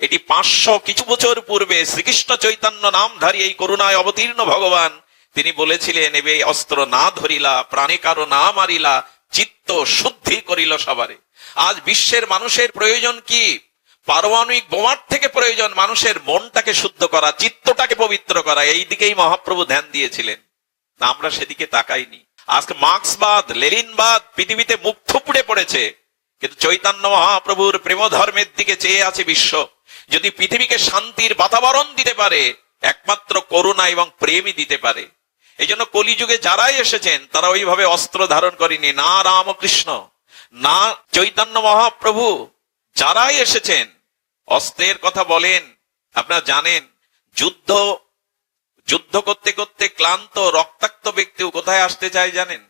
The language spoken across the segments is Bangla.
এটি 500 কিছু বছর পূর্বে শ্রীকৃষ্ণ চৈতন্য নামধারী এই করুণায় অবতীর্ণ ভগবান তিনি বলেছিলেন, এবে অস্ত্র না ধরিলা, প্রাণে কারো না মারিলা, চিত্ত শুদ্ধি করিল সবারে। আজ বিশ্বের মানুষের প্রয়োজন কি? পারমাণবিক বোমার থেকে প্রয়োজন মানুষের মনটাকে শুদ্ধ করা, চিত্তটাকে পবিত্র করা। এই দিকেই মহাপ্রভু ধ্যান দিয়েছিলেন, আমরা সেদিকে তাকাইনি। আজকে মার্ক্সবাদ, লেনিনবাদ পৃথিবীতে মুখ থুবড়ে পড়েছে, কিন্তু চৈতন্য মহাপ্রভুর প্রেম ধর্মের দিকে চেয়ে আছে বিশ্ব। যদি পৃথিবীকে শান্তির বাতাবরণ দিতে পারে, একমাত্র করুণা এবং প্রেমই দিতে পারে। এই জন্য কলিযুগে যারাই এসেছেন তারা ওইভাবে অস্ত্র ধারণ করেনি, না রামকৃষ্ণ না চৈতন্য মহাপ্রভু। যারাই এসেছেন অস্ত্রের কথা বলেন। আপনারা জানেন, যুদ্ধ করতে করতে ক্লান্ত রক্তাক্ত ব্যক্তিও কোথায় আসতে চায় জানেন?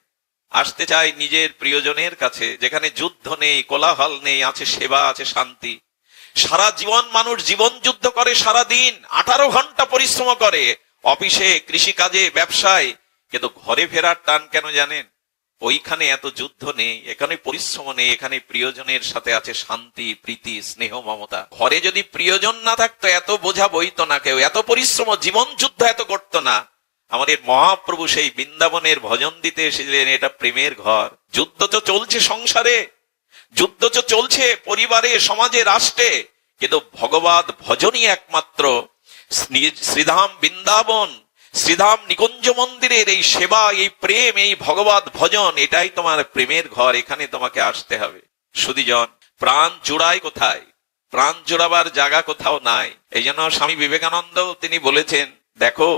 আসতে চায় নিজের প্রিয়জনের কাছে, যেখানে যুদ্ধ নেই, কোলাহল নেই, আছে সেবা, আছে শান্তি। সারা জীবন মানুষ জীবন যুদ্ধ করে, সারা দিন 18 ঘন্টা পরিশ্রম করে অফিসে, কৃষিকাজে, ব্যবসায়, কিন্তু ঘরে ফেরার টান কেন জানেন? ওইখানে এত যুদ্ধ নেই, এখানে পরিশ্রম নেই, এখানে প্রিয়জনের সাথে আছে শান্তি, প্রীতি, স্নেহ, মমতা। ঘরে যদি প্রিয়জন না থাকতো এত বোঝা বইতো না কেউ, এত পরিশ্রম, জীবন যুদ্ধ এত করতো না। আমাদের মহাপ্রভু সেই বৃন্দাবনের ভজন দিতে এসেছিলেন, এটা প্রেমের ঘর। যুদ্ধ তো চলছে সংসারে, যুদ্ধ তো চলছে পরিবারে, সমাজে, রাষ্ট্রে, কিন্তু ভগবত ভজনই একমাত্র শ্রীধাম বৃন্দাবন, শ্রীধাম নিকুঞ্জ মন্দিরের এই সেবা, এই প্রেম, এই ভগবত ভজন, এটাই তোমার প্রেমের ঘর। এখানে তোমাকে আসতে হবে। সুধীজন, প্রাণ জোড়ায় কোথায়? প্রাণ জোড়াবার জায়গা কোথাও নাই। এই জন্য স্বামী বিবেকানন্দ তিনি বলেছেন, দেখো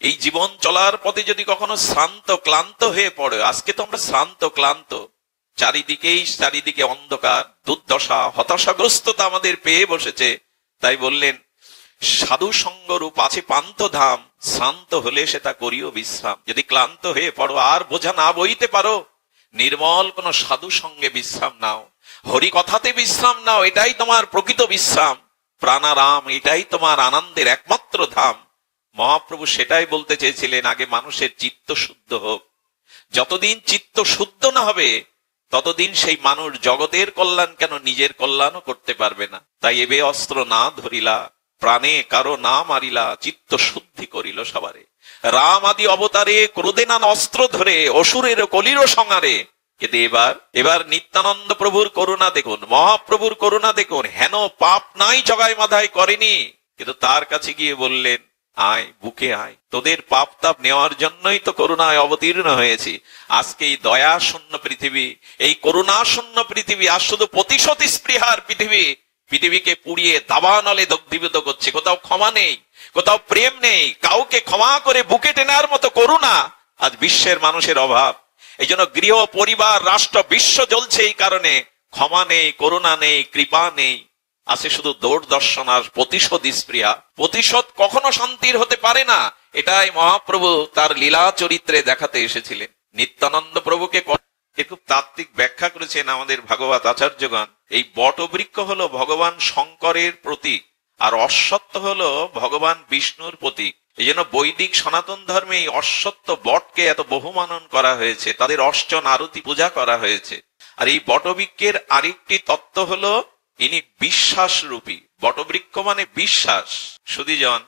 এই জীবন চলার পথে যদি কখনো শ্রান্ত ক্লান্ত হয়ে পড়ে, আজকে তো আমরা শ্রান্ত ক্লান্ত, চারিদিকে অন্ধকার, দুর্দশা, হতাশাগ্রস্ততা আমাদের পেয়ে বসেছে। তাই বললেন, সাধু সঙ্গ রূপ আছে পান্থ ধাম, শ্রান্ত হলে সেটা করিও বিশ্রাম। যদি ক্লান্ত হয়ে পড়ো, আর বোঝা না বইতে পারো, নির্মল কোন সাধু সঙ্গে বিশ্রাম নাও, হরি কথাতে বিশ্রাম নাও, এটাই তোমার প্রকৃত বিশ্রাম। প্রাণারাম, এটাই তোমার আনন্দের একমাত্র ধাম। মহাপ্রভু সেটাই বলতে চেয়েছিলেন, আগে মানুষের চিত্ত শুদ্ধ হোক। যতদিন চিত্ত শুদ্ধ না হবে ততদিন সেই মানুষ জগতের কল্যাণ কেন নিজের কল্যাণও করতে পারবে না। তাই এবে অস্ত্র না ধরিলা, প্রাণে কারো না মারিলা, চিত্ত শুদ্ধি করিল সবারে। রাম আদি অবতারে ক্রোধে নান অস্ত্র ধরে, অসুরের কলির সংহারে। কিন্তু এবার নিত্যানন্দ প্রভুর করুণা দেখুন, মহাপ্রভুর করুণা দেখুন। হেন পাপ নাই জগায় মাধায় করেনি, কিন্তু তার কাছে গিয়ে বললেন, আয় বুকে আয়, তোদের পাপ তাপ নেওয়ার জন্যই তো করুণায় অবতীর্ণ হয়েছি। আজকে এই দয়া শূন্য পৃথিবী, এই করুণা শূন্য পৃথিবী, আর শুধু প্রতিশোধ স্পৃহার পৃথিবী, পৃথিবীকে পুড়িয়ে দাবানলে দগ্ধীভূত করছে। কোথাও ক্ষমা নেই, কোথাও প্রেম নেই, কাউকে ক্ষমা করে বুকে টেনার মতো করুণা আজ বিশ্বের মানুষের অভাব। এই জন্য গৃহ, পরিবার, রাষ্ট্র, বিশ্ব জ্বলছে এই কারণে। ক্ষমা নেই, করুণা নেই, কৃপা নেই, আছে শুধু দৌড়দর্শন আর প্রতিশোধ স্পৃহা। প্রতিশোধ কখনো শান্তির হতে পারে না, এটাই মহাপ্রভু তার লীলা চরিত্রে দেখাতে এসেছিলেন। নিত্যানন্দ প্রভুকে খুব তাত্ত্বিক ব্যাখ্যা করেছেন আমাদের ভাগবত আচার্যগণ। এই বটবৃক্ষ হলো ভগবান শঙ্করের প্রতীক, আর অশ্বত্থ হলো ভগবান বিষ্ণুর প্রতীক। এই জন্য বৈদিক সনাতন ধর্মে এই অশ্বত্থ বটকে এত বহুমানন করা হয়েছে, তাদের অর্চন আরতি পূজা করা হয়েছে। আর এই বটবৃক্ষের আরেকটি তত্ত্ব হলো, ইনি বিশ্বাস রূপী। বটবৃক্ষ মানে বিশ্বাস। সুধীজন,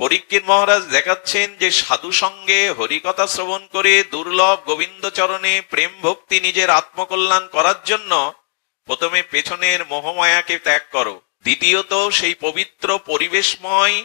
পরীক্ষিত মহারাজ দেখাচ্ছেন যে সাধু সঙ্গে হরিকথা শ্রবণ করে দুর্লভ গোবিন্দ চরণে প্রেম ভক্তি নিজের আত্মকল্যাণ করার জন্য প্রথমে পেছনের মোহমায়াকে ত্যাগ করো, দ্বিতীয়ত সেই পবিত্র পরিবেশময়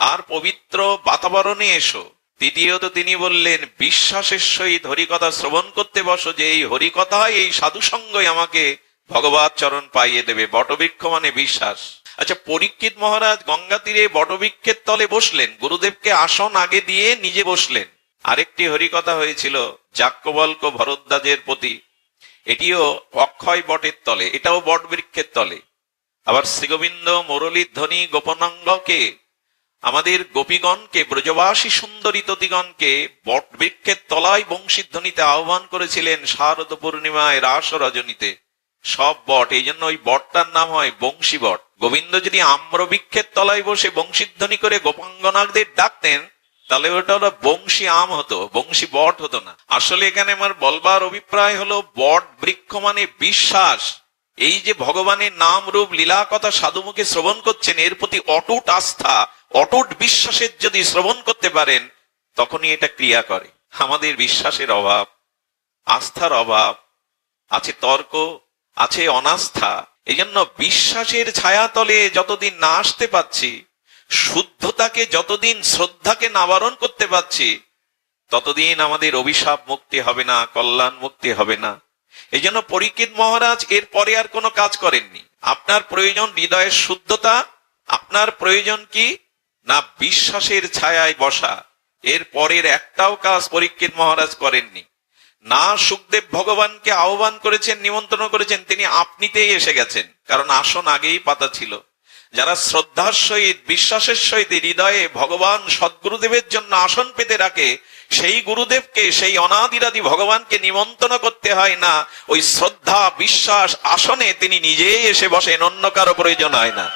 আর পবিত্র বাতাবরণে এসো, তৃতীয়ত তিনি বললেন বিশ্বাসের সহিত হরিকথা শ্রবণ করতে বসো, যে এই হরিকথায়, এই সাধু সঙ্গই আমাকে ভগবত চরণ পাইয়ে দেবে। বটবৃক্ষ মানে বিশ্বাস। আচ্ছা, পরীক্ষিত মহারাজ গঙ্গা তীরে বটবৃক্ষের তলে বসলেন, গুরুদেবকে আসন আগে দিয়ে নিজে বসলেন। আরেকটি হরিকথা হয়েছিল যাজ্ঞবল্ক্য ভরদ্বাজের প্রতি, এটিও অক্ষয় বটের তলে, এটাও বটবৃক্ষের তলে। আবার শ্রীগোবিন্দ মুরলীর ধ্বনি গোপনাঙ্গকে, আমাদের গোপীগণকে, ব্রজবাসী সুন্দরী ততিগণকে বটবৃক্ষের তলায় বংশীধ্বনিতে আহ্বান করেছিলেন শারদ পূর্ণিমায়, রাস রজনীতে। সব বট, এই জন্য ওই বটটার নাম হয় বংশী বট। গোবিন্দ যদি আম্রবৃক্ষের তলায় বসে বংশীধ্বনি করে গোপাঙ্গনাদের ডাকতেন, তাহলে ওটা হলো বংশী আম হতো, বংশী বট হতো না। আসলে এখানে আমার বলবার অভিপ্রায় হলো, বট বৃক্ষ মানে বিশ্বাস। এই যে ভগবানের নাম রূপ লীলা কথা সাধুমুখে শ্রবণ করছেন, এর প্রতি অটুট আস্থা, অটুট বিশ্বাসের যদি শ্রবণ করতে পারেন, তখনই এটা ক্রিয়া করে। আমাদের বিশ্বাসের অভাব, আস্থার অভাব, আছে তর্ক, আছে অনাস্থা। এই জন্য বিশ্বাসের ছায়াতলে যতদিন না আসতে পাচ্ছি, শুদ্ধতাকে যতদিন, শ্রদ্ধাকে নাবারণ করতে পাচ্ছি, ততদিন আমাদের অভিশাপ মুক্তি হবে না, কল্যাণ মুক্তি হবে না। এই জন্য পরীক্ষিত মহারাজ এর পরে আর কোনো কাজ করেননি। আপনার প্রয়োজন হৃদয়ের শুদ্ধতা, আপনার প্রয়োজন কি না বিশ্বাসের ছায়ায় বসা। এর পরের একটাও কাজ পরীক্ষিত মহারাজ করেননি। না সুখদেব ভগবানকে আহ্বান করেছেন, নিমন্ত্রণ করেছেন, তিনি আপনিতেই এসে গেছেন, কারণ আসন আগেই পাতা ছিল। যারা শ্রদ্ধার সহিত, বিশ্বাসের সহিত হৃদয়ে ভগবান সদ্গুরুদেবের জন্য আসন পেতে রাখে, সেই গুরুদেবকে, সেই অনাদিরাদি ভগবানকে নিমন্ত্রণ করতে হয় না। ওই শ্রদ্ধা বিশ্বাস আসনে তিনি নিজেই এসে বসেন, অন্য কারো প্রয়োজন হয় না।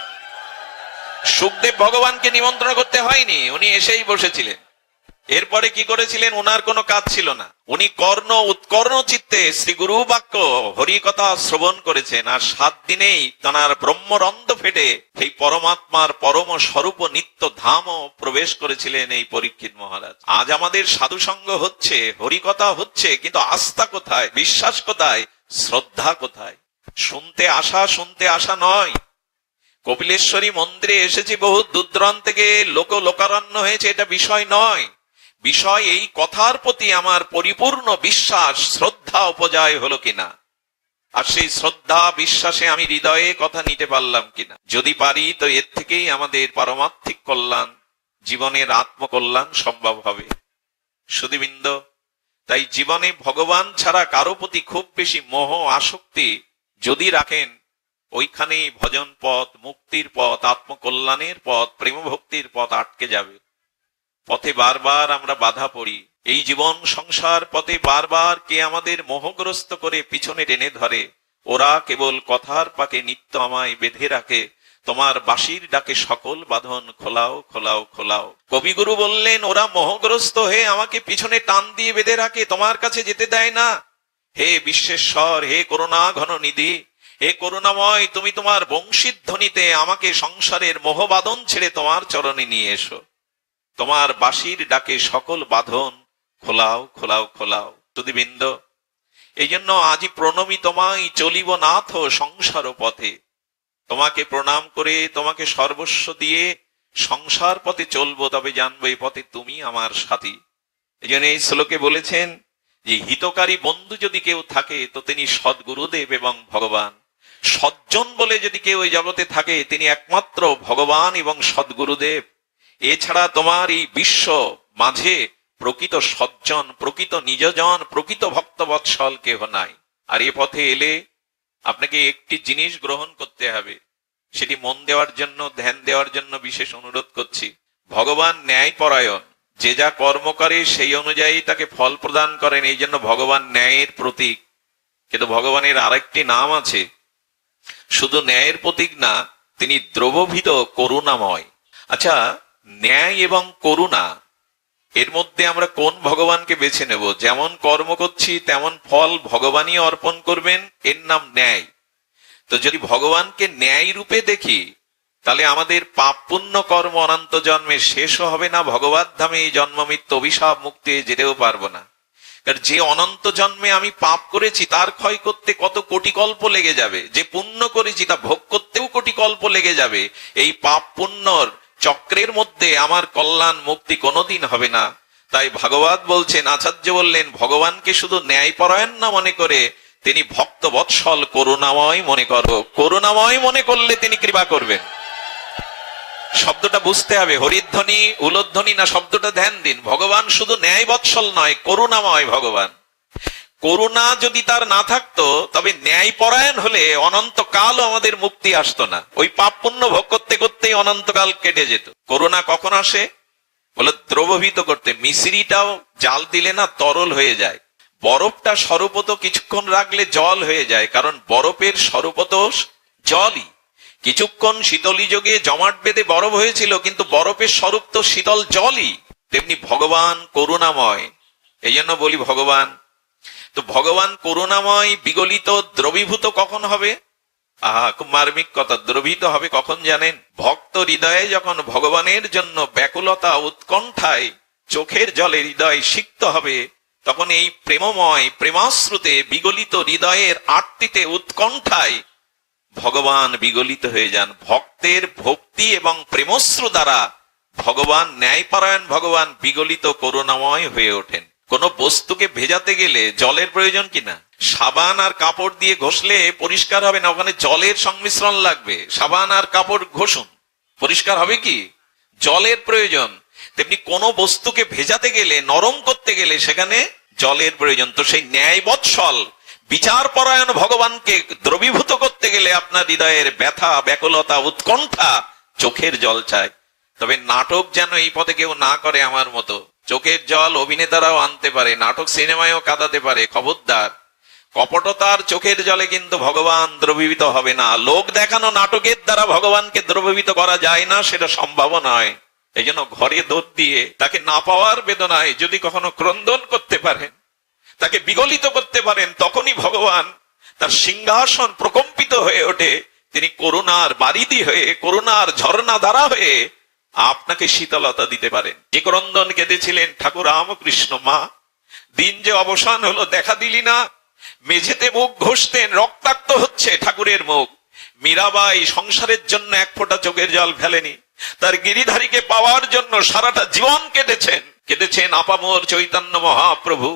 সুখদেব ভগবানকে নিমন্ত্রণ করতে হয়নি, উনি এসেই বসেছিলেন। এরপরে কি করেছিলেন? ওনার কোনো কাজ ছিল না, উনি উৎকর্ণ চিত্তে শ্রী গুরু বাক্য হরি কথা শ্রবণ করেছেন। আর 7 দিনেই তাঁর ব্রহ্মরন্ধ্র ফেটে সেই পরমাত্মার পরম স্বরূপ নিত্য ধামও প্রবেশ করেছিলেন এই পরীক্ষিত মহারাজ। আজ আমাদের সাধু সঙ্গ হচ্ছে, হরিকথা হচ্ছে, কিন্তু আস্থা কোথায়, বিশ্বাস কোথায়, শ্রদ্ধা কোথায়? শুনতে আসা নয়। কপিলেশ্বরী মন্দিরে এসেছি বহু দূর দূরান্ত থেকে, লোকারণ্য হয়েছে, এটা বিষয় নয়। বিষয় এই কথার প্রতি আমার পরিপূর্ণ বিশ্বাস, শ্রদ্ধা উপজয় হলো কিনা, আর সেই শ্রদ্ধা বিশ্বাসে আমি হৃদয়ে কথা নিতে পারলাম কিনা। যদি পারি তো এর থেকেই আমাদের পারমার্থিক কল্যাণ, জীবনের আত্মকল্যাণ সম্ভব হবে। সুধীবৃন্দ, তাই জীবনে ভগবান ছাড়া কারো প্রতি খুব বেশি মোহ আসক্তি যদি রাখেন, ওইখানেই ভজন পথ, মুক্তির পথ, আত্মকল্যাণের পথ, প্রেম ভক্তির পথ আটকে যাবে। পথে বারবার আমরা বাধা পড়ি। এই জীবন সংসার পথে বারবার কে আমাদের মোহগ্রস্ত করে পিছনে টেনে ধরে। ওরা কেবল কথার পাকে নিত্য আমায় বেঁধে রাখে, তোমার বাঁশির ডাকে সকল বাঁধন খোলাও খোলাও খোলাও। কবিগুরু বললেন, ওরা মোহগ্রস্ত হয়ে আমাকে পিছনে টান দিয়ে বেঁধে রাখে, তোমার কাছে যেতে দেয় না। হে বিশ্বেশ্বর, হে করুণা ঘন নিধি, হে করুণাময়, তুমি তোমার বংশীধ্বনিতে আমাকে সংসারের মোহবাদন ছেড়ে তোমার চরণে নিয়ে এসো। তোমার বাঁশির ডাকে সকল বাঁধন খোলাও খোলাও খোলাও। সুধীবৃন্দ, এই জন্য আজি প্রণমী তোমায়, চলিব নাথ সংসার পথে। তোমাকে প্রণাম করে, তোমাকে সর্বস্ব দিয়ে সংসার পথে চলবো, তবে জানবো এই পথে তুমি আমার সাথী। এই জন্য এই শ্লোকে বলেছেন যে হিতকারী বন্ধু যদি কেউ থাকে তো তিনি সদ্গুরুদেব এবং ভগবান। সজ্জন বলে যদি কেউ এই জগতে থাকে, তিনি একমাত্র ভগবান এবং সদ্গুরুদেব। এছাড়া তোমার এই বিশ্ব মাঝে প্রকৃত সজ্জন, প্রকৃত নিজজন, প্রকৃত ভক্তবৎসল কেহ নাই। আর এ পথে এলে আপনাকে একটি জিনিস গ্রহণ করতে হবে, সেটি মন দেওয়ার জন্য, ধ্যান দেওয়ার জন্য বিশেষ অনুরোধ করছি। ভগবান ন্যায়পরায়ণ, যে যা কর্ম করে সেই অনুযায়ী তাকে ফল প্রদান করেন, এই জন্য ভগবান ন্যায়ের প্রতীক। কিন্তু ভগবানের আরেকটি নাম আছে, শুধু ন্যায়ের প্রতীক না, তিনি দ্রবভীত করুণাময়। আচ্ছা, ন্যায় এবং করুণা, এর মধ্যে আমরা কোন ভগবানকে বেছে নেব? যেমন কর্ম করছি তেমন ফল ভগবানই অর্পণ করবেন, এর নাম ন্যায়। তো যদি ভগবানকে ন্যায় রূপে দেখি, তাহলে আমাদের পাপ পুণ্য কর্ম অনন্ত জন্মে শেষও হবে না, ভগবত ধামে এই জন্ম মৃত্যু অভিশাপ মুক্তি যেতেও পারবো না। কারণ যে অনন্ত জন্মে আমি পাপ করেছি তার ক্ষয় করতে কত কোটি কল্প লেগে যাবে, যে পুণ্য করেছি তা ভোগ করতেও কোটি কল্প লেগে যাবে। এই পাপ পুণ্যর চক্রের মধ্যে আমার কল্যাণ মুক্তি কোনোদিন হবে না। তাই ভাগবত বলছেন, আচার্য বললেন, ভগবানকে শুধু ন্যায়পরায়ণ না মনে করে তিনি ভক্ত বৎসল করুণাময় মনে করো। করুণাময় মনে করলে তিনি কৃপা করবেন। শব্দটা বুঝতে হবে, হরিধ্বনি উলোধ্বনি না, শব্দটা ধ্যান দিন। ভগবান শুধু ন্যায় বৎসল নয়, করুণাময় ভগবান। করুণা যদি তার না থাকতো, তবে ন্যায় পরায়ণ হলে অনন্তকাল আমাদের মুক্তি আসতো না। ওই পাপ পুণ্য ভোগ করতে করতেই অনন্তকাল কেটে যেত। করুণা কখন আসে? বলে দ্রবভীত করতে। মিশ্রিটাও জাল দিলে না তরল হয়ে যায়, বরফটা স্বরূপত কিছুক্ষণ রাখলে জল হয়ে যায়, কারণ বরফের স্বরূপত জলই। কিছুক্ষণ শীতলী যোগে জমাট বেঁধে বরফ হয়েছিল, কিন্তু বরফের স্বরূপ তো শীতল জলই। তেমনি ভগবান করুণাময়, এই জন্য বলি ভগবান। তো ভগবান করুণাময়, বিগলিত, দ্রবীভূত কখন হবে? আহা, খুব মার্মিক কথা। দ্রবিত হবে কখন জানেন? ভক্ত হৃদয়ে যখন ভগবানের জন্য ব্যাকুলতা উৎকণ্ঠায় চোখের জলে হৃদয় সিক্ত হবে, তখন এই প্রেমময় প্রেমাশ্রুতে বিগলিত হৃদয়ের আর্তিতে উৎকণ্ঠায় ভগবান বিগলিত হয়ে যান। ভক্তের ভক্তি এবং প্রেমশ্রু দ্বারা ভগবান, ন্যায়পরায়ণ ভগবান বিগলিত করুণাময় হয়ে ওঠেন। কোন বস্তুকে ভেজাতে গেলে জলের প্রয়োজন কিনা? সাবান আর কাপড় দিয়ে ঘষলে পরিষ্কার হবে না, ওখানে জলের সংমিশ্রণ লাগবে। সাবান আর কাপড় ঘষুন, পরিষ্কার হবে কি? জলের প্রয়োজন। তেমনি কোন বস্তুকে ভেজাতে গেলে, নরম করতে গেলে সেখানে জলের প্রয়োজন। তো সেই ন্যায় বৎসল বিচার পরায়ণ ভগবানকে দ্রবীভূত করতে গেলে আপনার হৃদয়ের ব্যথা, ব্যাকুলতা, উৎকণ্ঠা, চোখের জল চাই। তবে নাটক যেন এই পথে কেউ না করে আমার মতো। চোখের জল অভিনেতারাও আনতে পারে, নাটক সিনেমায়ও কাঁদাতে পারে, খবরদার। কপটতার চোখের জলে কিন্তু ভগবান দ্রবীভূত হবে না। লোক দেখানো নাটকের দ্বারা ভগবানকে দ্রবীভূত করা যায় না, সেটা সম্ভব নয়। এই জন্য ঘরে দৌড় দিয়ে তাকে না পাওয়ার বেদনায় যদি কখনো ক্রন্দন করতে পারেন, তাকে বিগলিত করতে পারেন, তখনই ভগবান তার সিংহাসন প্রকম্পিত হয়ে ওঠে। তিনি করুণার বারিধি হয়ে, করুণার ঝর্ণা ধারা হয়ে আপনাকে শীতলতা দিতে পারেন। যে ক্রন্দন কেঁদেছিলেন ঠাকুর রামকৃষ্ণ, মা দিন যে অবসান হলো, দেখা দিলি না। মেঝেতে মুখ ঘষতেন, রক্তাক্ত হচ্ছে ঠাকুরের মুখ। মীরাবাই সংসারের জন্য এক ফোঁটা চোখের জল ফেলেনি। তার গিরিধারীকে পাওয়ার জন্য সারাটা জীবন কেঁদেছেন আপামর চৈতন্য মহাপ্রভু।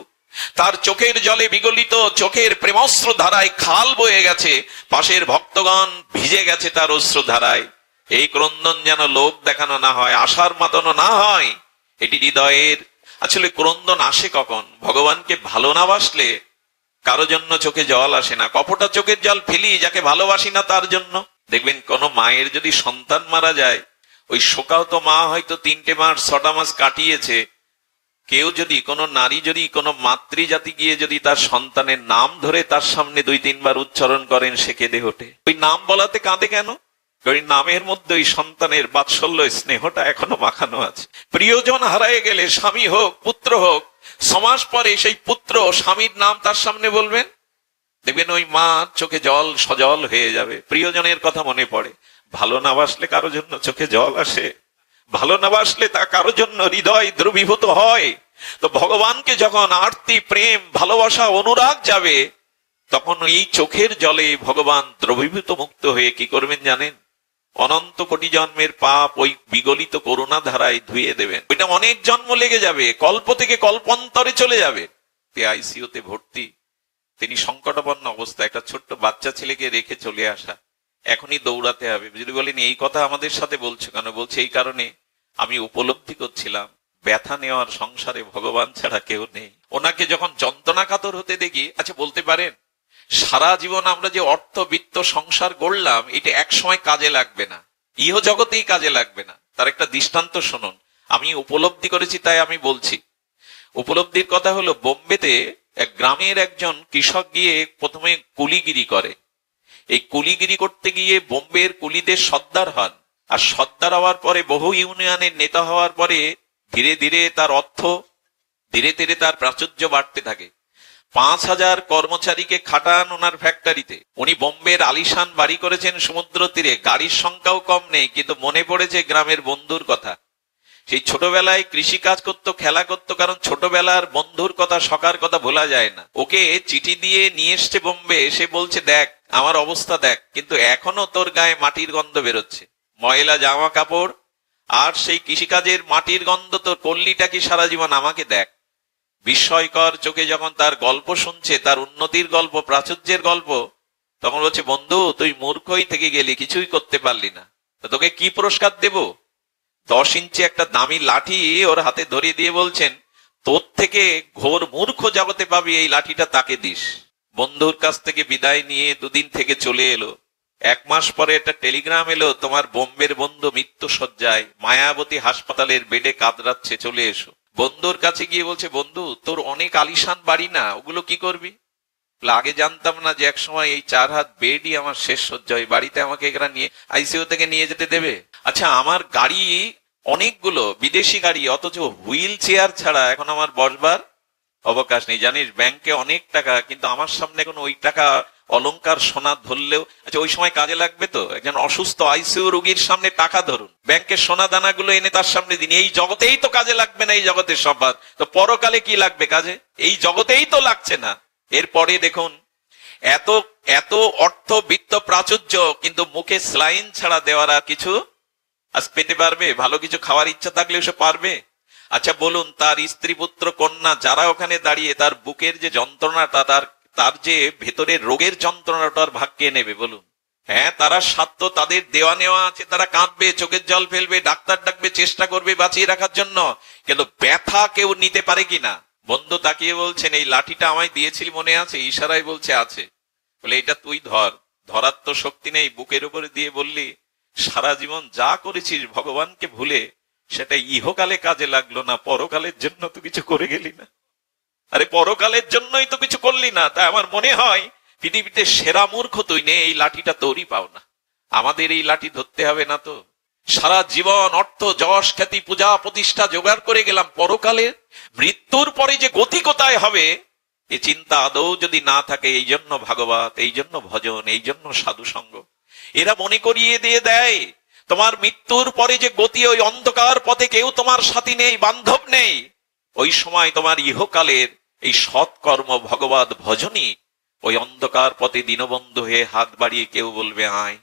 তার চোখের জলে বিগলিত চোখের প্রেমস্রু ধারায় খাল বয়ে গেছে, পাশের ভক্তগণ ভিজে গেছে তার অশ্রু ধারায়। এই ক্রন্দন যেন লোক দেখানো না হয়, আশার মাতানো না হয়, এটি হৃদয়ের। আসলে ক্রন্দন আসে কখন? ভগবানকে ভালো না বাসলে কারো জন্য চোখে জল আসে না। কপটা চোখের জল ফেলি যাকে ভালোবাসি না তার জন্য। দেখবেন কোন মায়ের যদি সন্তান মারা যায়, ওই শোকাহত মা হয়তো 3টে মাস 6টা মাস কাটিয়েছে। কেউ যদি, কোন নারী যদি, কোন মাতৃজাতি গিয়ে যদি তার সন্তানের নাম ধরে তার সামনে 2-3 বার উচ্চারণ করেন, সে কেঁদে ওঠে। ওই নাম বলাতে কাঁদে কেন? ওই নামের মধ্যে ওই সন্তানের বাৎসল্য, স্নেহটা এখনো মাখানো আছে। প্রিয়জন হারায় গেলে, স্বামী হোক পুত্র হোক, সমাজ পরে সেই পুত্র স্বামীর নাম তার সামনে বলবেন, দেখবেন ওই মা চোখে জল সজল হয়ে যাবে, প্রিয়জনের কথা মনে পড়ে। ভালো না বাসলে কারো জন্য চোখে জল আসে, ভালো না বাসলে তা কারো জন্য হৃদয় দ্রবীভূত হয়। তো ভগবানকে যখন আরতি, প্রেম, ভালোবাসা, অনুরাগ যাবে, তখন এই চোখের জলে ভগবান দ্রবীভূত মুক্ত হয়ে কি করবেন জানেন? অনন্ত কোটি জন্মের পাপ ওই বিগলিত করুণা ধারায় ধুয়ে দেবেন। ওইটা অনেক জন্ম লেগে যাবে, কল্প থেকে কল্পান্তরে চলে যাবে। আইসিইউতে ভর্তি, তিনি সংকটাপন্ন অবস্থা, একটা ছোট্ট বাচ্চা ছেলেকে রেখে চলে আসা, এখনই দৌড়াতে হবে। যদি বলেন এই কথা আমাদের সাথে বলছো কেন? বলছে এই কারণে আমি উপলব্ধি করছিলাম ব্যথা নেওয়ার সংসারে ভগবান ছাড়া কেউ নেই। ওনাকে যখন যন্ত্রণা কাতর হতে দেখি, আচ্ছা বলতে পারেন সারা জীবন আমরা যে অর্থ বিত্ত সংসার গড়লাম, এটা এক সময় কাজে লাগবে না, ইহ জগতেই কাজে লাগবে না। তার একটা দৃষ্টান্ত শুনুন, আমি উপলব্ধি করেছি তাই আমি বলছি। উপলব্ধির কথা হলো, বোম্বেতে এক গ্রামের একজন কৃষক গিয়ে প্রথমে কুলিগিরি করে। এই কুলিগিরি করতে গিয়ে বোম্বের কুলিদের সর্দার হন, আর সর্দার হওয়ার পরে, বহু ইউনিয়নের নেতা হওয়ার পরে ধীরে ধীরে তার অর্থ, ধীরে ধীরে তার প্রাচুর্য বাড়তে থাকে। 5000 কর্মচারীকে খাটান ওনার ফ্যাক্টরিতে। উনি বোম্বের আলিশান বাড়ি করেছেন সমুদ্র তীরে, গাড়ির সংখ্যাও কম নেই, কিন্তু মনে পড়েছে গ্রামের বন্ধুর কথা। সেই ছোটবেলায় কৃষি কাজ করতো, খেলা করতো, কারণ ছোটবেলার বন্ধুর কথা, সকার কথা ভোলা যায় না। ওকে চিঠি দিয়ে নিয়ে এসছে বোম্বে, এসে বলছে দেখ আমার অবস্থা দেখ, কিন্তু এখনো তোর গায়ে মাটির গন্ধ বেরোচ্ছে, ময়লা জামা কাপড় আর সেই কৃষিকাজের মাটির গন্ধ তোর করলিটা কি সারা জীবন, আমাকে দেখ। বিস্ময়কর চোখে যখন তার গল্প শুনছে, তার উন্নতির গল্প, প্রাচুর্যের গল্প, তখন বলছে বন্ধু তুই মূর্খই থেকে গেলি, কিছুই করতে পারলি না, তোকে কি পুরস্কার দেব? 10 ইঞ্চি একটা দামি লাঠি ওর হাতে ধরিয়ে দিয়ে বলছেন, তোর থেকে ঘোর মূর্খ জগতে পাবি, এই লাঠিটা তাকে দিস। বন্ধুর কাছ থেকে বিদায় নিয়ে 2 দিন থেকে চলে এলো। 1 মাস পরে একটা টেলিগ্রাম এলো, তোমার বোম্বের বন্ধু মৃত্যু শয্যায়, মায়াবতী হাসপাতালের বেডে কাতরাচ্ছে, চলে এসো। বন্ধুর কাছে গিয়ে বলছে, বন্ধু তোর অনেক আলিশান বাড়ি না, ওগুলো কি করবি? আগে জানতাম না যে এক সময় এই 4 হাত বেডই আমার শেষ সজ্জা, ওই বাড়িতে আমাকে এখানে নিয়ে আইসিইউ থেকে নিয়ে যেতে দেবে? আচ্ছা আমার গাড়ি অনেকগুলো, বিদেশি গাড়ি, অথচ হুইল চেয়ার ছাড়া এখন আমার বসবার অবকাশ নেই। জানিস ব্যাংকে অনেক টাকা, কিন্তু আমার সামনে এখন ওই টাকা অলংকার সোনা ধরলেও, আচ্ছা ওই সময় কাজে লাগবে তো? একজন অসুস্থ আইসিইউ রোগীর সামনে টাকা ধরুন, ব্যাংকের সোনা দানাগুলো এনে তার সামনে দিন, এই জগতেই তো কাজে লাগবে না, এই জগতের সম্পদ তো পরকালে কি লাগবে কাজে? এই জগতেই তো লাগছে না। এরপরে দেখুন, এত এত অর্থ বিত্ত প্রাচুর্য, কিন্তু মুখে স্লাইন ছাড়া দেওয়ার আর কিছু আজ পেতে পারবে? ভালো কিছু খাওয়ার ইচ্ছা থাকলে সে পারবে? আচ্ছা বলুন, তার স্ত্রী পুত্র কন্যা যারা ওখানে দাঁড়িয়ে, তার বুকের যে যন্ত্রণাটা, তার তার যে ভেতরের রোগের যন্ত্রণাটার ভাগ কে নেবে বলুন? হ্যাঁ, তারা স্বার্থ, তাদের দেওয়া নেওয়া আছে, তারা কাঁদবে, চোখের জল ফেলবে, ডাক্তার ডাকবে, চেষ্টা করবে বাঁচিয়ে রাখার জন্য, কিন্তু ব্যথা কেউ নিতে পারে কিনা? বন্ধু তাকিয়ে বলছেন, এই লাঠিটা আমায় দিয়েছিল মনে আছে? ইশারায় বলছে আছে। বলে এটা তুই ধর। ধরার তো শক্তি নেই, বুকের উপরে দিয়ে বললি, সারা জীবন যা করেছিস ভগবানকে ভুলে, সেটা ইহকালে কাজে লাগলো না, পরকালের জন্য তো কিছু করে গেলি না। আরে পরকালের জন্যই তো কিছু করলি না। তাই আমার মনে হয় পৃথিবীতে সেরা মূর্খ তুই নে, এই লাঠিটা তোরই পাও না। আমাদের এই লাঠি ধরতে হবে না তো? সারা জীবন অর্থ যশ খ্যাতি পূজা প্রতিষ্ঠা জোগাড় করে গেলাম, পরকালের মৃত্যুর পরে যে গতি কোথায় হবে এ চিন্তা আদৌ যদি না থাকে, এই জন্য ভাগবত, এই জন্য ভজন, এই জন্য সাধু সঙ্গ, এরা মনে করিয়ে দিয়ে দেয় তোমার মৃত্যুর পরে যে গতি, ওই অন্ধকার পথে কেউ তোমার সাথী নেই, বান্ধব নেই। ওই সময় তোমার ইহকালের এই সৎকর্ম ভগবত ভজনই ওই অন্ধকার পথে দীনবন্ধু হয়ে হাত বাড়িয়ে কেউ বলবে, আয়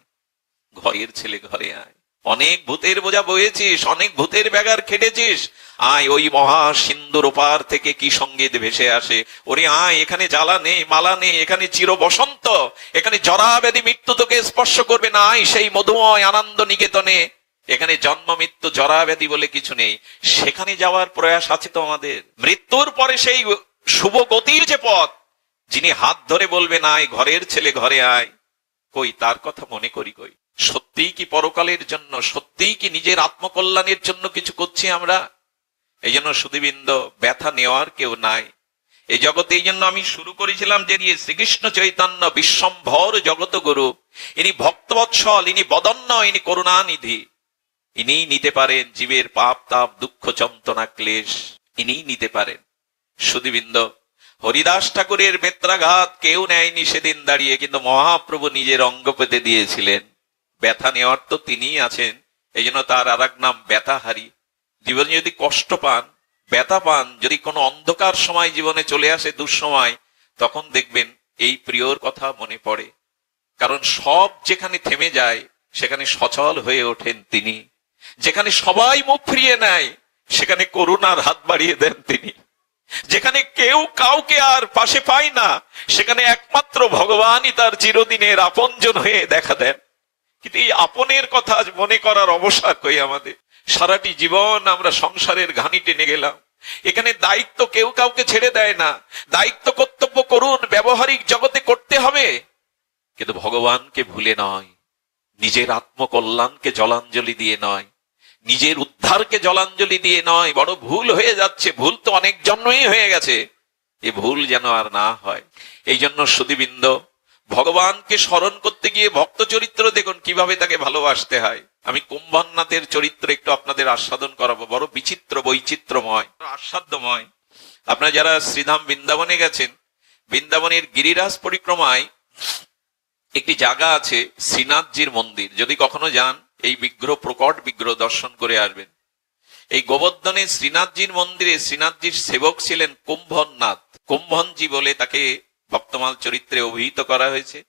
ঘরের ছেলে ঘরে আয়। অনেক ভূতের বোঝা বয়েছিস, অনেক ভূতের ব্যাগার খেটেছিস, আয় ওই মহা সিন্ধুর ওপার থেকে কি সঙ্গীত ভেসে আসে। ওরে আয়, এখানে জ্বালা নেই, মালা নেই, এখানে চির বসন্ত, এখানে জরা ব্যাধি মৃত্যু তোকে স্পর্শ করবে না। আয় সেই মধুময় আনন্দ নিকেতনে, এখানে জন্ম মৃত্যু জরা ব্যাধি বলে কিছু নেই। সেখানে যাওয়ার প্রয়াস আছে তো আমাদের। মৃত্যুর পরে সেই শুভ গতির যে পথ, যিনি হাত ধরে বলবেন আয় ঘরের ছেলে ঘরে আয়, কই তার কথা মনে করি? কই সত্যিই কি পরকালের জন্য, সত্যিই কি নিজের আত্মকল্যাণের জন্য কিছু করছি আমরা? এই জন্য সুধীবৃন্দ, ব্যথা নেওয়ার কেউ নাই এই জগতে। এই জন্য আমি শুরু করেছিলাম যে দিয়ে শ্রীকৃষ্ণ চৈতন্য বিশ্বম্ভর জগত গুরু, ইনি ভক্তবৎসল, ইনি বদন্য, ইনি করুণানিধি। ইনি নিতে পারেন জীবের পাপ তাপ দুঃখ যন্ত্রণা ক্লেশ, ইনি নিতে পারেন। সুধীবৃন্দ, হরিদাস ঠাকুরের বেত্রাঘাত কেউ নেয়নি সেদিন দাঁড়িয়ে, কিন্তু মহাপ্রভু নিজের অঙ্গ পেতে দিয়েছিলেন। ব্যথা নেওয়ার তো তিনিই আছেন, এই জন্য তার আর এক নাম ব্যথাহারী। জীবনে যদি কষ্ট পান, ব্যথা পান, যদি কোনো অন্ধকার সময় জীবনে চলে আসে, দুঃসময়, তখন দেখবেন এই প্রিয়র কথা মনে পড়ে। কারণ সব যেখানে থেমে যায় সেখানে সচল হয়ে ওঠেন তিনি। যেখানে সবাই মুখ ফিরিয়ে নেয় সেখানে করুণার হাত বাড়িয়ে দেন তিনি। যেখানে কেউ কাউকে আর পাশে পায় না সেখানে একমাত্র ভগবানই তার চিরদিনের আপনজন হয়ে দেখা দেন। কিন্তু এই আপনের কথা আজ মনে করার অবসর কই আমাদের? সারাটি জীবন আমরা সংসারের ঘানি টেনে গেলাম। এখানে দায়িত্ব কেউ কাউকে ছেড়ে দেয় না। দায়িত্ব কর্তব্য করুন, ব্যবহারিক জগতে করতে হবে, কিন্তু ভগবানকে ভুলে নয়, নিজের আত্মকল্যাণকে জলাঞ্জলি দিয়ে নয়, নিজের উদ্ধারকে জলাঞ্জলি দিয়ে নয়। বড় ভুল হয়ে যাচ্ছে, ভুল তো অনেক জন্মই হয়ে গেছে, এ ভুল যেন আর না হয়। এই জন্য সুধীবৃন্দ, ভগবানকে স্মরণ করতে গিয়ে ভক্ত চরিত্র দেখুন কিভাবে তাকে ভালোবাসতে হয়। আমি কুম্ভনাথের চরিত্র একটু আপনাদের আস্বাদন করাবো। বড় বিচিত্র, বৈচিত্র্যময়, আস্বাদ্যময়। আপনারা যারা শ্রীধাম বৃন্দাবনে গেছেন, বৃন্দাবনের গিরিরাজ পরিক্রমায় একটি জায়গা আছে শ্রীনাথজির মন্দির। যদি কখনো যান, এই বিগ্রহ, প্রকট বিগ্রহ দর্শন করে আসবেন। এই গোবর্ধনে শ্রীনাথজির মন্দিরে শ্রীনাথজির সেবক ছিলেন কুম্ভনাথ। কুম্ভনজি বলে তাকে ভক্তমাল চরিত্রে অভিহিত করা হয়েছে।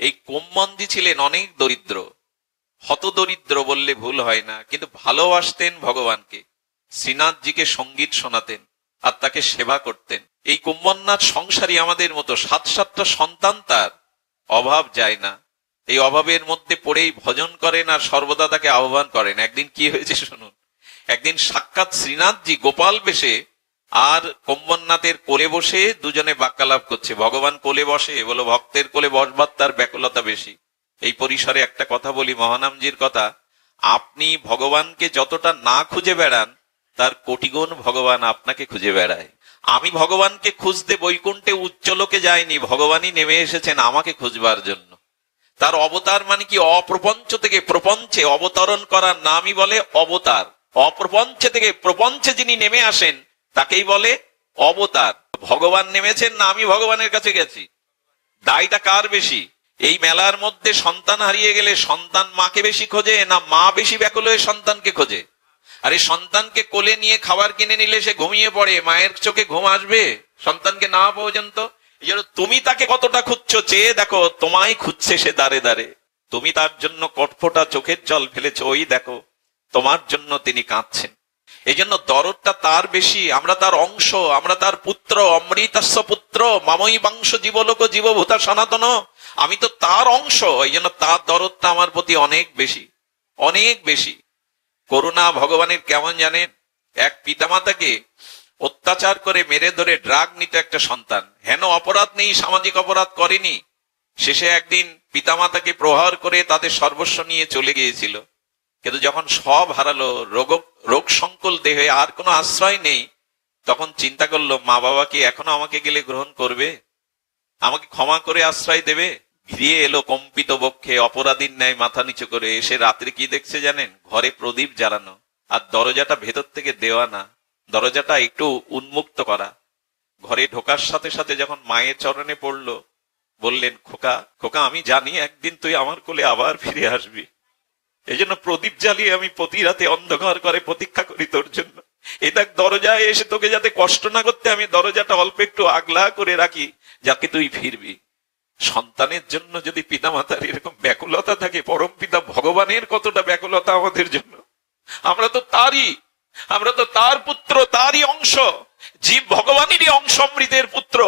এই কুম্ভনজি ছিলেন অনেক দরিদ্র, হত দরিদ্র বললে ভুল হয় না, কিন্তু ভালোবাসতেন ভগবানকে। শ্রীনাথজিকে সঙ্গীত শোনাতেন আর তাকে সেবা করতেন। এই কুম্ভনাথ সংসারী আমাদের মতো, 7-7টা সন্তান, তার অভাব যায় না। এই অভাবের মধ্যে পড়েই ভজন করেন আর সর্বদা তাকে আহ্বান করেন। একদিন কি হয়েছে শুনুন। একদিন সাক্ষাৎ শ্রীনাথজি গোপাল বেশে আর কুম্ভনাথের কোলে বসে দুজনে বাক্যালাপ করছে। ভগবান কোলে বসে, বলো ভক্তের কোলে বসবার তার ব্যাকুলতা বেশি। এই পরিসরে একটা কথা বলি, মহানামজির কথা, আপনি ভগবানকে যতটা না খুঁজে বেড়ান তার কোটিগুণ ভগবান আপনাকে খুঁজে বেড়ায়। আমি ভগবানকে খুঁজতে বৈকুণ্ঠে উচ্চলোকে যাইনি, ভগবানই নেমে এসেছেন আমাকে খুঁজবার জন্য। তার অবতার মানে কি? অপ্রপঞ্চ থেকে প্রপঞ্চে অবতরণ করার নামই বলে অবতার। অপ্রপঞ্চে থেকে প্রপঞ্চে যিনি নেমে আসেন তাকেই বলে অবতার। ভগবান নেমেছেন না আমি ভগবানের কাছে গেছি? দায়টা কার বেশি? এই মেলার মধ্যে সন্তান হারিয়ে গেলে সন্তান মাকে বেশি খোঁজে, না মা বেশি ব্যাকুল হয়ে সন্তানকে খোঁজে? আর এই সন্তানকে কোলে নিয়ে খাবার কিনে নিলে সে ঘুমিয়ে পড়ে, মায়ের চোখে ঘুম আসবে সন্তানকে না পর্যন্ত? এই জন্য তুমি তাকে কতটা খুঁজছো চেয়ে দেখো, তোমায় খুঁজছে সে দাঁড়ে দাঁড়ে। তুমি তার জন্য কটফোটা চোখের জল ফেলেছো, ওই দেখো তোমার জন্য তিনি কাঁদছেন। এই জন্য দরদটা তার বেশি। আমরা তার অংশ, আমরা তার পুত্র, অমৃতস্য পুত্র মাময়ী বাংশ জীবলোক জীবভূতা সনাতন। আমি তো তার অংশ, এই জন্য তার দরদটা আমার প্রতি অনেক বেশি, অনেক বেশি। করুণা ভগবানের কেমন জানেন? এক পিতামাতাকে অত্যাচার করে মেরে ধরে ড্রাগ নিতে একটা সন্তান, হেন অপরাধ নেই, সামাজিক অপরাধ করেনি। শেষে একদিন পিতামাতাকে প্রহার করে তাদের সর্বস্ব নিয়ে চলে গিয়েছিল। কিন্তু যখন সব হারালো, রোগ সংকুল দেহে আর কোনো আশ্রয় নেই, তখন চিন্তা করলো মা বাবা কি এখনো আমাকে গেলে গ্রহণ করবে, আমাকে ক্ষমা করে আশ্রয় দেবে? ঘিরে এলো কম্পিত বক্ষে অপরাধীর ন্যায় মাথা নিচু করে। এসে রাত্রে কি দেখছে জানেন? ঘরে প্রদীপ জ্বালানো, আর দরজাটা ভেতর থেকে দেওয়া না, দরজাটা একটু উন্মুক্ত করা। ঘরে ঢোকার সাথে সাথে যখন মায়ের চরণে পড়লো, বললেন খোকা খোকা, আমি জানি একদিন তুই আমার কোলে আবার ফিরে আসবি, এই জন্য প্রদীপ জ্বালিয়ে আমি প্রতি রাতে অন্ধকার করে প্রতীক্ষা করি তোর জন্য। এ দেখ দরজায় এসে তোকে যাতে কষ্ট না করতে আমি দরজাটা অল্প একটু আগলা করে রাখি, যাকে তুই ফিরবি। সন্তানের জন্য যদি পিতামাতার এরকম ব্যাকুলতা থাকে, পরম পিতা ভগবানের কতটা ব্যাকুলতা আমাদের জন্য। আমরা তো তার পুত্র, তারই অংশ, জীব ভগবানেরই অংশ, অমৃতের পুত্র।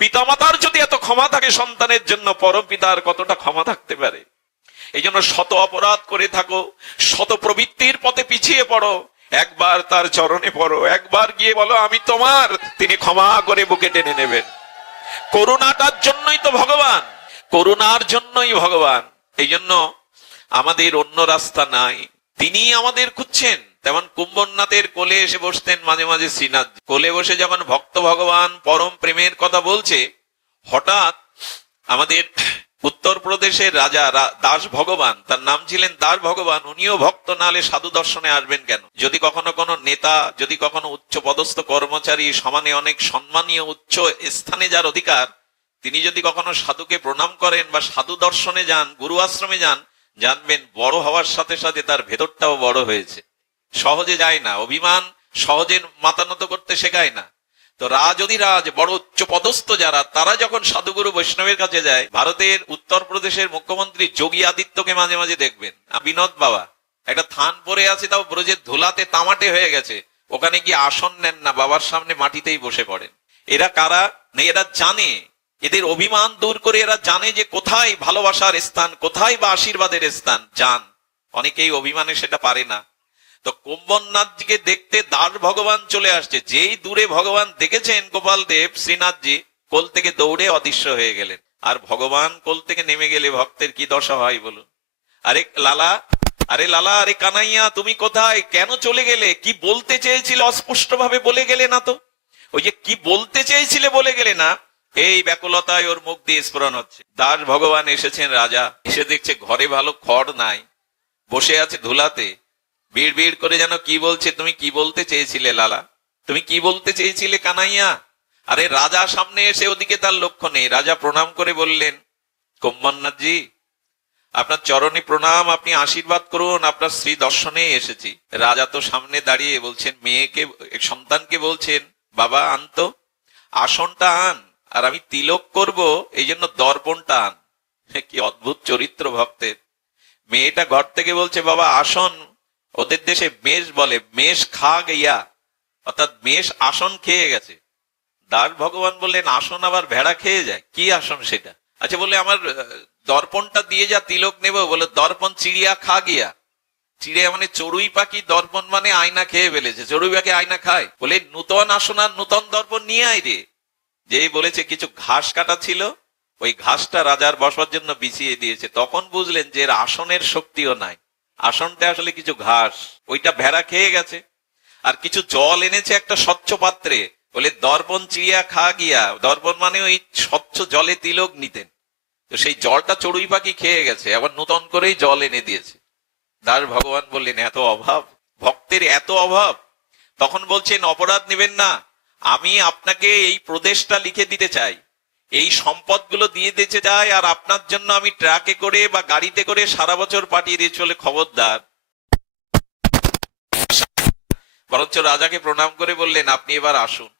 পিতামাতার যদি এত ক্ষমা থাকে সন্তানের জন্য, পরম পিতার কতটা ক্ষমা থাকতে পারে? এই জন্য শত অপরাধ করে থাকো, শত প্রবৃত্তির পথে পিছিয়ে পড়ো, একবার তার চরণে পড়ো, একবার গিয়ে বলো আমি তোমার, তিনি ক্ষমা করে বুকে টেনে নেবেন। করুণাটার জন্যই তো ভগবান, করুণার জন্যই ভগবান। এই জন্য আমাদের অন্য রাস্তা নাই, তিনি আমাদের খুঁজছেন। তেমন কুম্ভনাথের কোলে এসে বসতেন মাঝে মাঝে শ্রীনাথ। কোলে বসে যখন ভক্ত ভগবান পরম প্রেমের কথা বলছে, হঠাৎ আমাদের উত্তরপ্রদেশের রাজা দাস ভগবান, তার নাম ছিলেন দাস ভগবান, উনিও ভক্ত, নালে সাধু দর্শনে আসবেন কেন? যদি কখনো কোনো নেতা, যদি কখনো উচ্চ পদস্থ কর্মচারী, সমানে অনেক সম্মানীয় উচ্চ স্থানে যার অধিকার, তিনি যদি কখনো সাধুকে প্রণাম করেন বা সাধু দর্শনে যান, গুরু আশ্রমে যান, জানবেন বড় হওয়ার সাথে সাথে তার ভেতরটাও বড় হয়েছে। সহজে যায় না, অভিমান সহজে মাথা নত করতে শেখায় না। তো রাজ বড় উচ্চ পদস্থ যারা, তারা যখন সাধুগুরু বৈষ্ণবের কাছে যায়, ভারতের উত্তরপ্রদেশের মুখ্যমন্ত্রী যোগী আদিত্যকে মাঝে মাঝে দেখবেন, বিনোদ বাবা একটা থান পরে আছে, তাও ব্রজের ধুলাতে তামাটে হয়ে গেছে, ওখানে গিয়ে আসন নেন না, বাবার সামনে মাটিতেই বসে পড়েন। এরা কারা? নেই, এরা জানে, এদের অভিমান দূর করে এরা জানে যে কোথায় ভালোবাসার স্থান, কোথায় বা আশীর্বাদের স্থান, জান। অনেকেই অভিমানে সেটা পারে না। তো কুম্ভনাথজিকে দেখতে দাস ভগবান চলে আসছে, যেই দূরে ভগবান দেখেছেন গোপাল দেব, শ্রীনাথজি কোল থেকে দৌড়ে অদৃশ্য হয়ে গেলেন। আর ভগবান কোল থেকে নেমে গেলে ভক্তের কি দশা হয় বলুন? আরে লালা, আরে লালা, আরে কানাইয়া, তুমি কোথায়, কেন চলে গেলে? কি বলতে চেয়েছিলে অস্পষ্ট ভাবে বলে গেলে না তো? ওই যে কি বলতে চেয়েছিলে বলে গেলে না, এই ব্যাকুলতায় ওর মুখ দিয়ে স্ফুরণ হচ্ছে। দাস ভগবান এসেছেন, রাজা এসে দেখছে ঘরে ভালো খড় নাই, বসে আছে ধুলাতে, বিড় বিড় করে যেন কি বলছে। তুমি কি বলতে চেয়েছিলে লালা, তুমি কি বলতে চেয়েছিলে কানাইয়া? আরে রাজা সামনে এসে, ওদিকে তার লক্ষ্য নেই। রাজা প্রণাম করে বললেন, কুম্ভনাথজি আপনার চরণে প্রণাম, আপনি আশীর্বাদ করুন, আপনার শ্রী দর্শনে এসেছি। রাজা তো সামনে দাঁড়িয়ে বলছেন, মেয়েকে, সন্তানকে বলছেন, বাবা আনতো, আসনটা আন, আর আমি তিলক করব, এই জন্য দর্পণটা আন। কি অদ্ভুত চরিত্র ভক্তের। মেয়েটা ঘর থেকে বলছে, বাবা আসন, ওদের দেশে মেষ বলে, মেষ খা গিয়া, অর্থাৎ মেষ আসন খেয়ে গেছে। দাস ভগবান বললেন, আসন আবার ভেড়া খেয়ে যায়? কি আসন সেটা? আচ্ছা, বলে আমার দর্পণটা দিয়ে যা, তিলক নেব। বলে দর্পণ চিড়িয়া খা গিয়া। চিড়িয়া মানে চড়ুই পাখি, দর্পণ মানে আয়না খেয়ে ফেলেছে। চড়ুই পাখি আয়না খায়? বলে নূতন আসন আর নূতন দর্পণ নিয়ে আয় রে। যেই বলেছে, কিছু ঘাস কাটা ছিল, ওই ঘাসটা রাজার বসবার জন্য বিছিয়ে দিয়েছে। তখন বুঝলেন যে এর আসনের শক্তিও নাই, আসনটা আসলে কিছু ঘাস, ওইটা ভেড়া খেয়ে গেছে। আর কিছু জল এনেছে একটা স্বচ্ছ পাত্রে, বলে দর্পণ চিড়িয়া খা গিয়া। দর্পণ মানে ওই স্বচ্ছ জলে তিলক নিতেন, তো সেই জলটা চড়ুই পাখি খেয়ে গেছে, আবার নূতন করেই জল এনে দিয়েছে। দাস ভগবান বললেন, এত অভাব, ভক্তের এত অভাব। তখন বলছেন, অপরাধ নেবেন না, আমি আপনাকে এই প্রদেশটা লিখে দিতে চাই, এই সম্পদগুলো দিয়ে দিতে যায়, আর আপনার জন্য আমি ট্রাকে করে বা গাড়িতে করে সারা বছর পাঠিয়ে দিয়ে চলে, খবরদার। বরঞ্চ রাজাকে প্রণাম করে বললেন, আপনি এবার আসুন।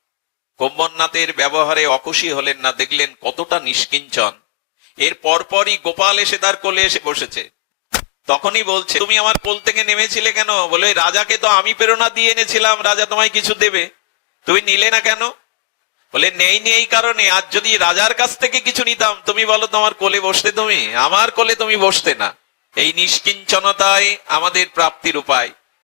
কোম্বরনাথের ব্যবহারে অখুশি হলেন না, দেখলেন কতটা নিষ্কিঞ্চন। এর পরপরই গোপাল এসে তার কোলে এসে বসেছে। তখনই বলছে, তুমি আমার কোল থেকে নেমেছিলে কেন? বলে, রাজাকে তো আমি প্রেরণা দিয়ে এনেছিলাম রাজা তোমায় কিছু দেবে, তুমি নিলে না কেন? বলে, নেইনি এই কারণে, আজ যদি রাজার কাছ থেকে কিছু নিতাম, তুমি বলো তোমার কোলে বসতে, তুমি আমার কোলে তুমি বসতে না। এই নিষ্কিঞ্চনতাই আমাদের প্রাপ্তির উপায়।